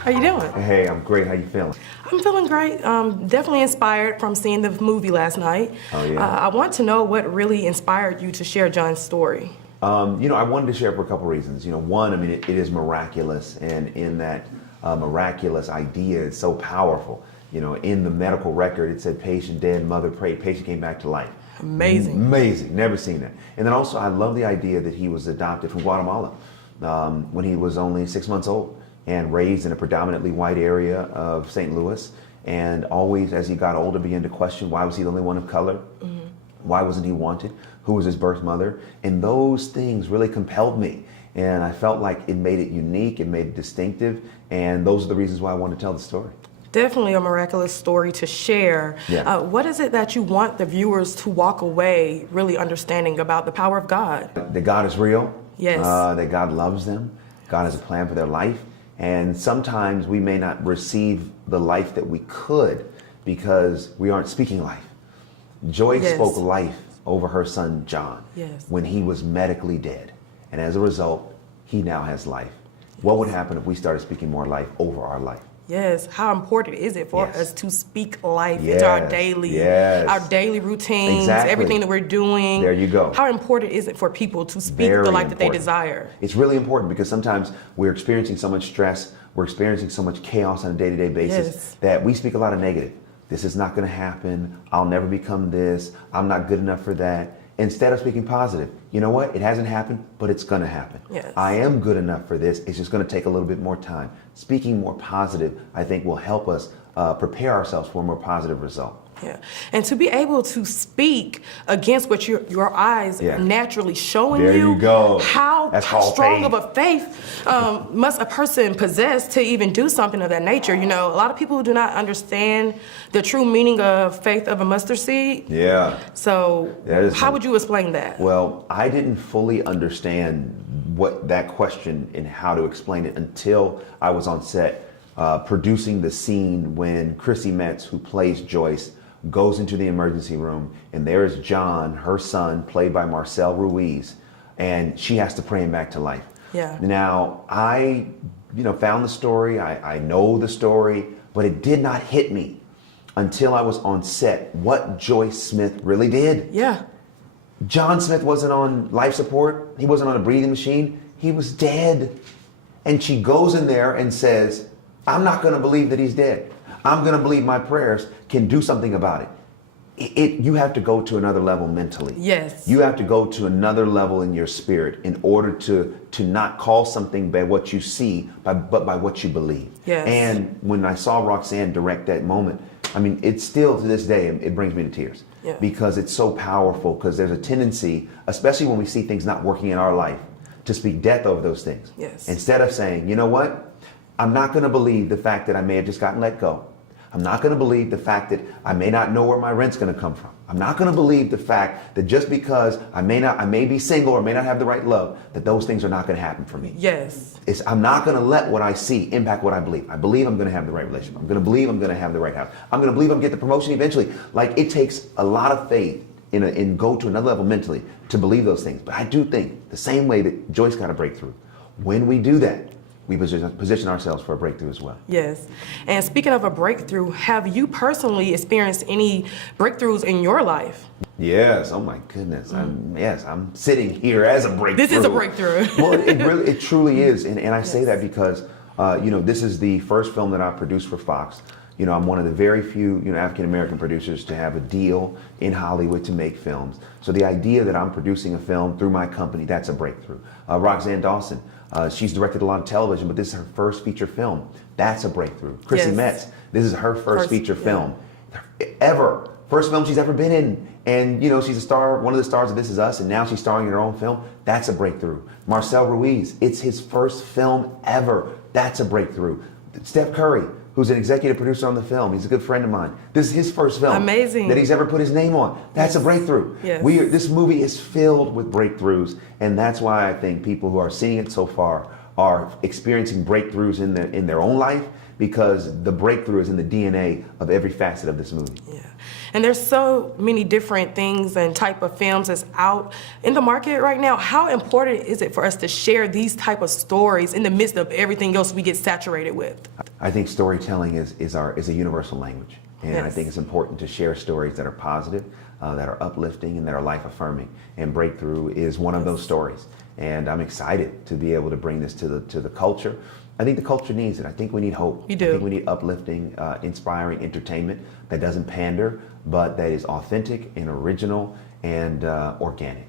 How you doing? Hey, I'm great. How you feeling? I'm feeling great. Definitely inspired from seeing the movie last night. Oh, yeah? I want to know what really inspired you to share John's story. I wanted to share for a couple reasons. One, I mean, it is miraculous, and in that miraculous idea, it's so powerful. In the medical record, it said patient dead, mother prayed, patient came back to life. Amazing. Amazing. Never seen that. And then also, I love the idea that he was adopted from Guatemala when he was only 6 months old and raised in a predominantly white area of St. Louis. And always, as he got older, began to question, why was he the only one of color? Mm-hmm. Why wasn't he wanted? Who was his birth mother? And those things really compelled me. And I felt like it made it unique, it made it distinctive. And those are the reasons why I wanted to tell the story. Definitely a miraculous story to share. Yeah. What is it that you want the viewers to walk away really understanding about the power of God? That God is real. Yes. That God loves them. God has a plan for their life. And sometimes we may not receive the life that we could because we aren't speaking life. Joy spoke life over her son John when he was medically dead. And as a result, he now has life. What would happen if we started speaking more life over our life? Yes. How important is it for us to speak life into our daily routines, everything that we're doing? There you go. How important is it for people to speak the life that they desire? It's really important because sometimes we're experiencing so much stress, we're experiencing so much chaos on a day-to-day basis that we speak a lot of negative. This is not going to happen. I'll never become this. I'm not good enough for that. Instead of speaking positive, you know what? It hasn't happened, but it's going to happen. Yes. I am good enough for this. It's just going to take a little bit more time. Speaking more positive, I think, will help us prepare ourselves for a more positive result. Yeah, and to be able to speak against what your eyes are naturally showing there you go. How strong of a faith must a person possess to even do something of that nature? A lot of people do not understand the true meaning of faith of a mustard seed. Yeah. So how would you explain that? Well, I didn't fully understand what that question and how to explain it until I was on set producing the scene when Chrissy Metz, who plays Joyce, goes into the emergency room, and there is John, her son, played by Marcel Ruiz, and she has to pray him back to life. Yeah. Now, I, found the story, I know the story, but it did not hit me until I was on set what Joyce Smith really did. Yeah. John Smith wasn't on life support, he wasn't on a breathing machine, he was dead. And she goes in there and says, I'm not gonna believe that he's dead. I'm going to believe my prayers can do something about it. You have to go to another level mentally. Yes. You have to go to another level in your spirit in order to not call something by what you see, but by what you believe. Yes. And when I saw Roxanne direct that moment, I mean, it's still to this day, it brings me to tears. Yeah. Because it's so powerful, because there's a tendency, especially when we see things not working in our life, to speak death over those things. Yes. Instead of saying, you know what? I'm not going to believe the fact that I may have just gotten let go. I'm not going to believe the fact that I may not know where my rent's going to come from. I'm not going to believe the fact that just because I may be single or may not have the right love, that those things are not going to happen for me. Yes. I'm not going to let what I see impact what I believe. I believe I'm going to have the right relationship. I'm going to believe I'm going to have the right house. I'm going to believe I'm going to get the promotion eventually. Like, it takes a lot of faith in go to another level mentally to believe those things. But I do think the same way that Joyce got a breakthrough, when we do that, we position ourselves for a breakthrough as well. Yes. And speaking of a breakthrough, have you personally experienced any breakthroughs in your life? Yes. Oh my goodness. I'm sitting here as a breakthrough. This is a breakthrough. Well, it truly is. And I say that because, this is the first film that I produced for Fox. I'm one of the very few, African-American producers to have a deal in Hollywood to make films. So the idea that I'm producing a film through my company, that's a breakthrough. Roxanne Dawson, she's directed a lot of television, but this is her first feature film. That's a breakthrough. Chrissy Metz, this is her first feature film ever. First film she's ever been in. And, she's a star, one of the stars of This Is Us, and now she's starring in her own film. That's a breakthrough. Marcel Ruiz, it's his first film ever. That's a breakthrough. Steph Curry, who's an executive producer on the film. He's a good friend of mine. This is his first film that he's ever put his name on. That's a breakthrough. Yes. This movie is filled with breakthroughs, and that's why I think people who are seeing it so far are experiencing breakthroughs in their own life, because the breakthrough is in the DNA of every facet of this movie. Yeah. And there's so many different things and type of films that's out in the market right now. How important is it for us to share these type of stories in the midst of everything else we get saturated with? I think storytelling is a universal language, and I Yes. think it's important to share stories that are positive, that are uplifting, and that are life affirming. And Breakthrough is one of those stories, and I'm excited to be able to bring this to the culture. I think the culture needs it. I think we need hope. You do. I think we need uplifting, inspiring entertainment that doesn't pander, but that is authentic and original and organic.